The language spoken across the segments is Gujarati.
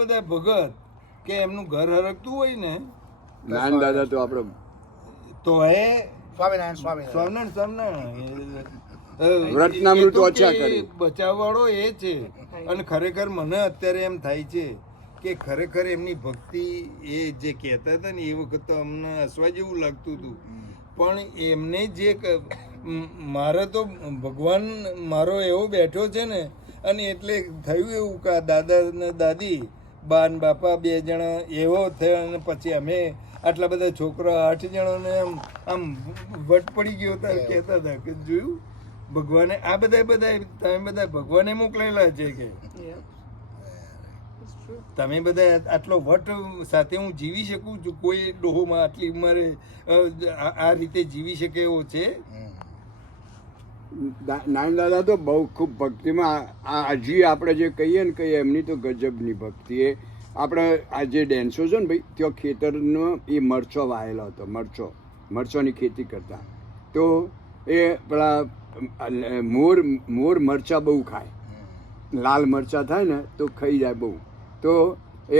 બધા ભગત કે એમનું ઘર હરકતું હોય ને નારાયણ દાદા તો આપણે તો હે વ્રતનામૃત ઓછા કરે. બચાવવાળો એ છે. અને ખરેખર મને અત્યારે એમ થાય છે કે ખરેખર એમની ભક્તિ એ જે કહેતા હતા ને એ વખત અમને હસવા જેવું લાગતું હતું. પણ એમને જે મારે તો ભગવાન મારો એવો બેઠો છે ને, અને એટલે થયું એવું કે આ દાદા ને દાદી, બા ને બાપા 2 જણા એવો થયો. અને પછી અમે આટલા બધા છોકરા 8 જણાને આમ વટ પડી ગયો હતા. કહેતા હતા કે જોયું ભગવાને આ બધા તમે બધા ભગવાને મોકલેલા છે કે તમે બધા આટલો વટ સાથે હું જીવી શકું છું. કોઈ ડોહોમાં આટલી ઉંમરે આ રીતે જીવી શકે એવો છે? નારાયણ દાદા તો બહુ ખૂબ ભક્તિમાં હજી આપણે જે કહીએ ને કહીએ એમની તો ગજબની ભક્તિ. એ આપણે આ જે ડેન્સો છે ને ભાઈ, ત્યાં ખેતરનો એ મરચો વાયેલો હતો. મરચોની ખેતી કરતા. તો એ પેલા મોર મરચા બહુ ખાય, લાલ મરચા થાય ને તો ખાઈ જાય બહુ. તો એ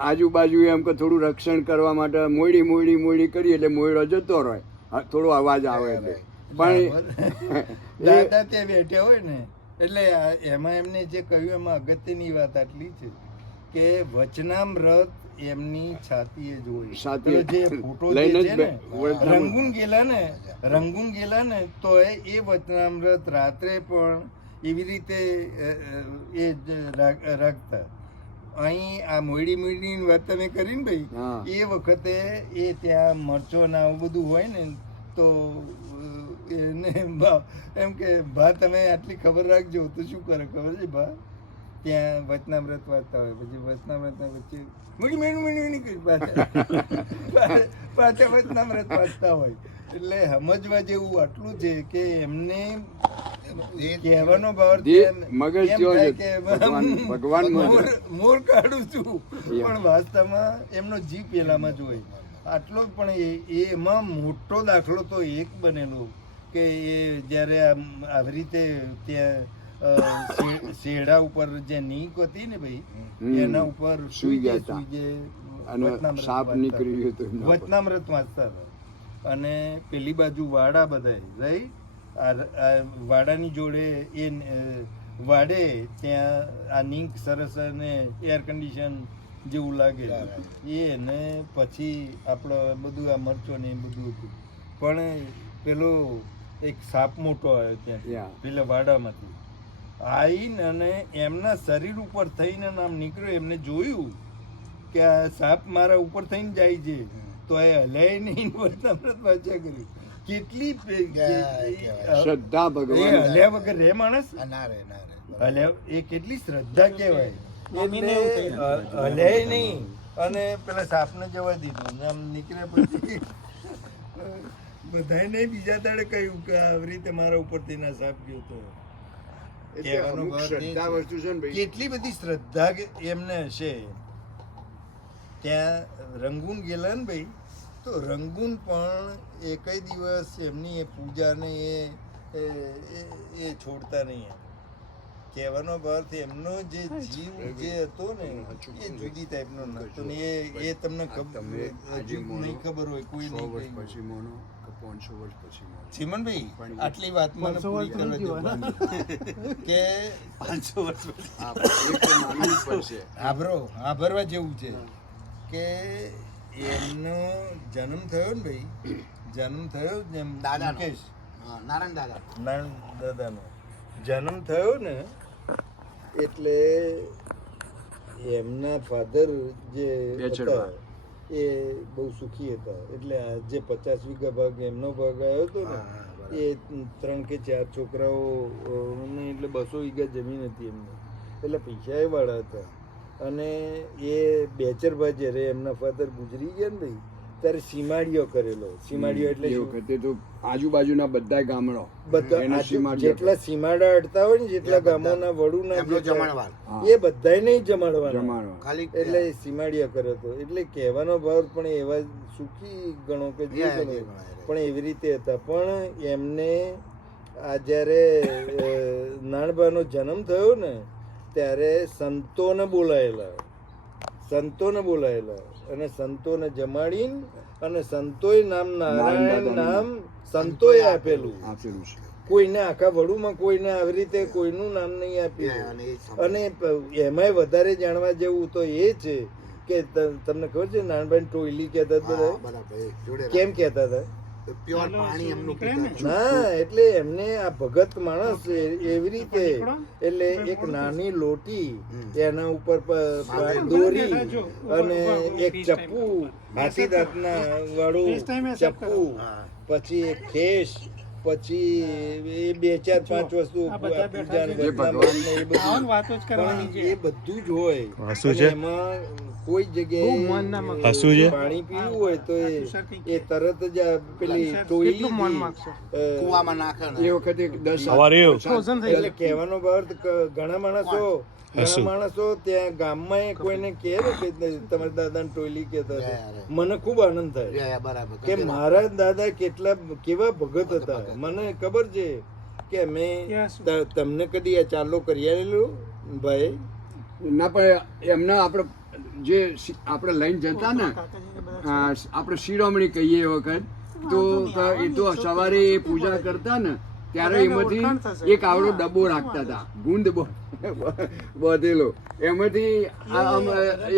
આજુબાજુ એમ કે થોડું રક્ષણ કરવા માટે મોયડી કરી એટલે મોયડો જતો રહે, થોડો અવાજ આવે એટલે. પણ દાદા ત્યાં બેઠા હોય ને એટલે એમાં એમને જે કહ્યું એમાં અગત્યની વાત આટલી છે કે વચનામૃત એમની છાતીએ જોઈ. જે ફોટો જે છે ને રંગૂન ગેલા ને તો એ વચનામૃત રાત્રે પણ એવી રીતે એ રાખતા. અહીં આ મોયડી વાત તમે કરી ને ભાઈ, એ વખતે એ ત્યાં મરચો ના આવું બધું હોય ને તો એને એમ કે ભા તમે આટલી ખબર રાખજો. તો શું કરે ખબર છે ભા? ત્યાં વચનામૃત વાંચતા હોય, પછી વચનામૃત વચ્ચે પાછા વચનામૃત વાંચતા હોય. એટલે સમજવા જેવું આટલું છે કે એમને કહેવાનો ભાવ ભગવાન મોર કાઢું છું, પણ વાસ્તવમાં એમનો જીવ પેલામાં જ હોય. આટલો પણ એમાં મોટો દાખલો તો એક બનેલો કે એ જ્યારે આવી રીતે ત્યાં શેડા ઉપર જે નીક હતી ને ભાઈ, એના ઉપર સુઈ વચનામૃત વાંચતા હતા. અને પેલી બાજુ વાડા બધા રાઈટ, વાડાની જોડે એ વાડે ત્યાં આ નીક સરસ અને એર કન્ડિશન જેવું લાગે એને. પછી આપણો બધું આ મરચો ને એ બધું હતું. પણ પેલો એક સાપ મોટો આવ્યો ત્યાં પેલા વાડામાંથી આવીને અને એમના શરીર ઉપર થઈને આમ નીકળ્યો. એમને જોયું કે આ સાપ મારા ઉપર થઈને જાય છે તો એ હલાય નહીં, વચનામૃત વાંચ્યા કર્યું. કેટલી શ્રદ્ધા ભગવાન. હલ્યા વગર રે માણસ? હલ્યા એ કેટલી શ્રદ્ધા કહેવાય. હલ્યા નહીં અને પેલા સાપને જવા દીધું આમ નીકળે. પછી બધાને બીજા દાડે કહ્યું કે આવી રીતે મારા ઉપરથી ના સાપ ગયો તો. કેટલી બધી શ્રદ્ધા એમને હશે. ત્યાં રંગૂન ગયેલા ને ભાઈ, તો રંગૂન પણ એકય દિવસ એમની એ પૂજાને એ છોડતા નહીં. કહેવાનો ભાવ એમનો જે જીવ જે હતો ને એ જુદી ટાઈપનો નતો ને. એ તમને નહીં ખબર હોય કોઈ નહીં. ચીમનભાઈ આટલી વાત મને પૂરી કરવા દો કે 500 વર્ષ આભરવા જેવું છે કે એમનો જન્મ થયો ને ભાઈ, જન્મ થયો જેમ મુકેશ નારાયણ દાદાનો જન્મ થયો ને એટલે એમના ફાધર જે હતા એ બહુ સુખી હતા. એટલે જે 50 વીઘા ભાગ એમનો ભાગ આવ્યો હતો ને એ 3 કે 4 છોકરાઓ ને એટલે 200 વીઘા જમીન હતી એમને. એટલે પૈસા એ વાળા હતા. અને એ બેચરભાઈ જ્યારે એમના ફાધર ગુજરી ગયા ને ભાઈ ત્યારે સીમાડીઓ કરેલો. સીમાડીઓ એટલે આજુબાજુના બધા ગામડો જેટલા સીમાડા અડતા હોય ને જેટલા ગામોના વડુના એ બધા નહીં જમાડવાના, એટલે સીમાડીઓ કર્યો હતો. એટલે કહેવાનો ભાવ પણ એવા સુખી ગણો કે જે ગણો પણ એવી રીતે હતા. પણ એમને આ જ્યારે નાનબાનો જન્મ થયો ને ત્યારે સંતોને બોલાયેલા સંતોને બોલાયેલા અને સંતોને જમાડીને અને સંતોએ નામ નારાયણ નામ સંતોએ આપેલું. કોઈને આખા વડુમાં કોઈને આવી રીતે કોઈનું નામ નહીં આપ્યું. અને એમાંય વધારે જાણવા જેવું તો એ છે કે તમને ખબર છે નાનભાઈ ટોયલી કહેતા હતા. કેમ કહેતા હતા? ના, એટલે એમને આ ભગત માણસ એવી રીતે, એટલે એક નાની લોટી એના ઉપર દોરી અને એક ચપ્પુ હાથી દાંતના વાળું ચપ્પુ, પછી એક ખેસ, પછી એ 2-4-5 વસ્તુ એ બધું જ હોય. એમાં કોઈ જગ્યાએ પાણી પીવું હોય તો એ તરત જ પેલી ટોયલી કૂવામાં નાખે. એ વખતે 10 એટલે કહેવાનો ભાવ ઘણા માણસો ત્યાં ગામમાં કોઈને કહે ને કે તમારા દાદા ટોયલી કહેતા, મને ખૂબ આનંદ થાય કે મારા દાદા કેવા ભગત હતા. મને ખબર છે કે અમે તમને કદી આ ચાલો કરી આવેલું ભાઈ ના, પણ એમના આપણે જે આપણે લઈને જતા ને આપણે શિરોમણી કહીએ એ વખત તો એ તો સવારે પૂજા કરતા ને ત્યારે એમાંથી એક આવડો ડબ્બો રાખતા હતા ગુંદ બધેલો, એમાંથી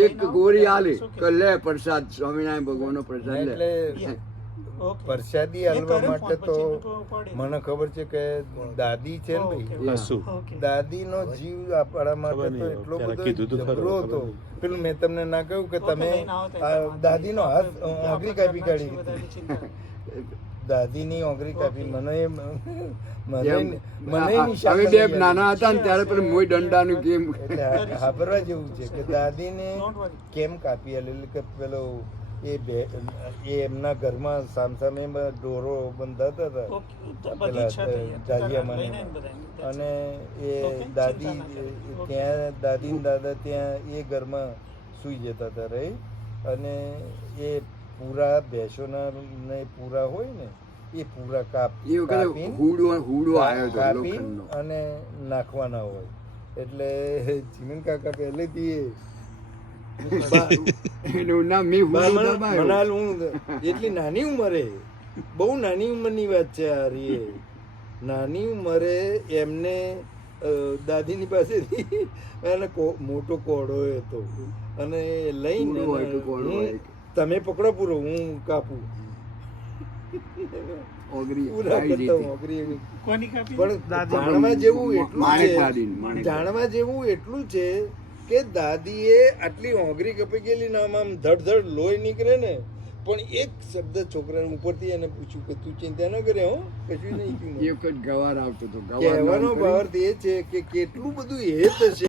એક ગોળી આલે કે લે પ્રસાદ, સ્વામિનારાયણ ભગવાનનો પ્રસાદ લે. પ્રસાદી હાલવા માટે તો મને ખબર છે કે દાદી છે ને ભાઈ, દાદીનો જીવ આપણા માટે તો એટલો બધો જબરો હતો. પેલું મેં તમને ના કહ્યું કે તમે દાદીનો હાથ આંગળી કાપી કાઢી, દાદીની આંગળી કાપી. અમે બે નાના હતા ને ત્યારે પેલું મોય દંડાનું ગેમ હાબરવા જેવું છે કે દાદીને કેમ કાપી આલેલી કે પેલો એ એમના ઘરમાં સામસામે ઢોરો બંધાતા હતા જાલિયામાં, અને એ દાદી ત્યાં દાદી ને દાદા ત્યાં એ ઘરમાં સુઈ જતા હતા રહી. અને એ પૂરા ભેંસોના ને પૂરા હોય ને એ પૂરા કાપી અને નાખવાના હોય. એટલે ચીમન કાકા પહેલેથી એટલી નાની ઉંમરે, બહુ નાની ઉંમરની વાત છે આ રી, નાની ઉંમરે એમને દાદીની પાસેથી એને મોટો કોડો હતો અને લઈને તમે પકડો પૂરો, હું કાપું. જાણવા જેવું એટલું છે કે દાદીએ આટલી ઓગરી કપાઈ ગયેલી ને આમ ધડ લોહી નીકળે ને, પણ એક શબ્દ છોકરાને ઉપરથી એને પૂછ્યું કે તું ચિંતા ન કરે, હો કશું નહીં. ગવાર આવતો હતો. કહેવાનો ભાવ એ છે કે કેટલું બધું હેત છે.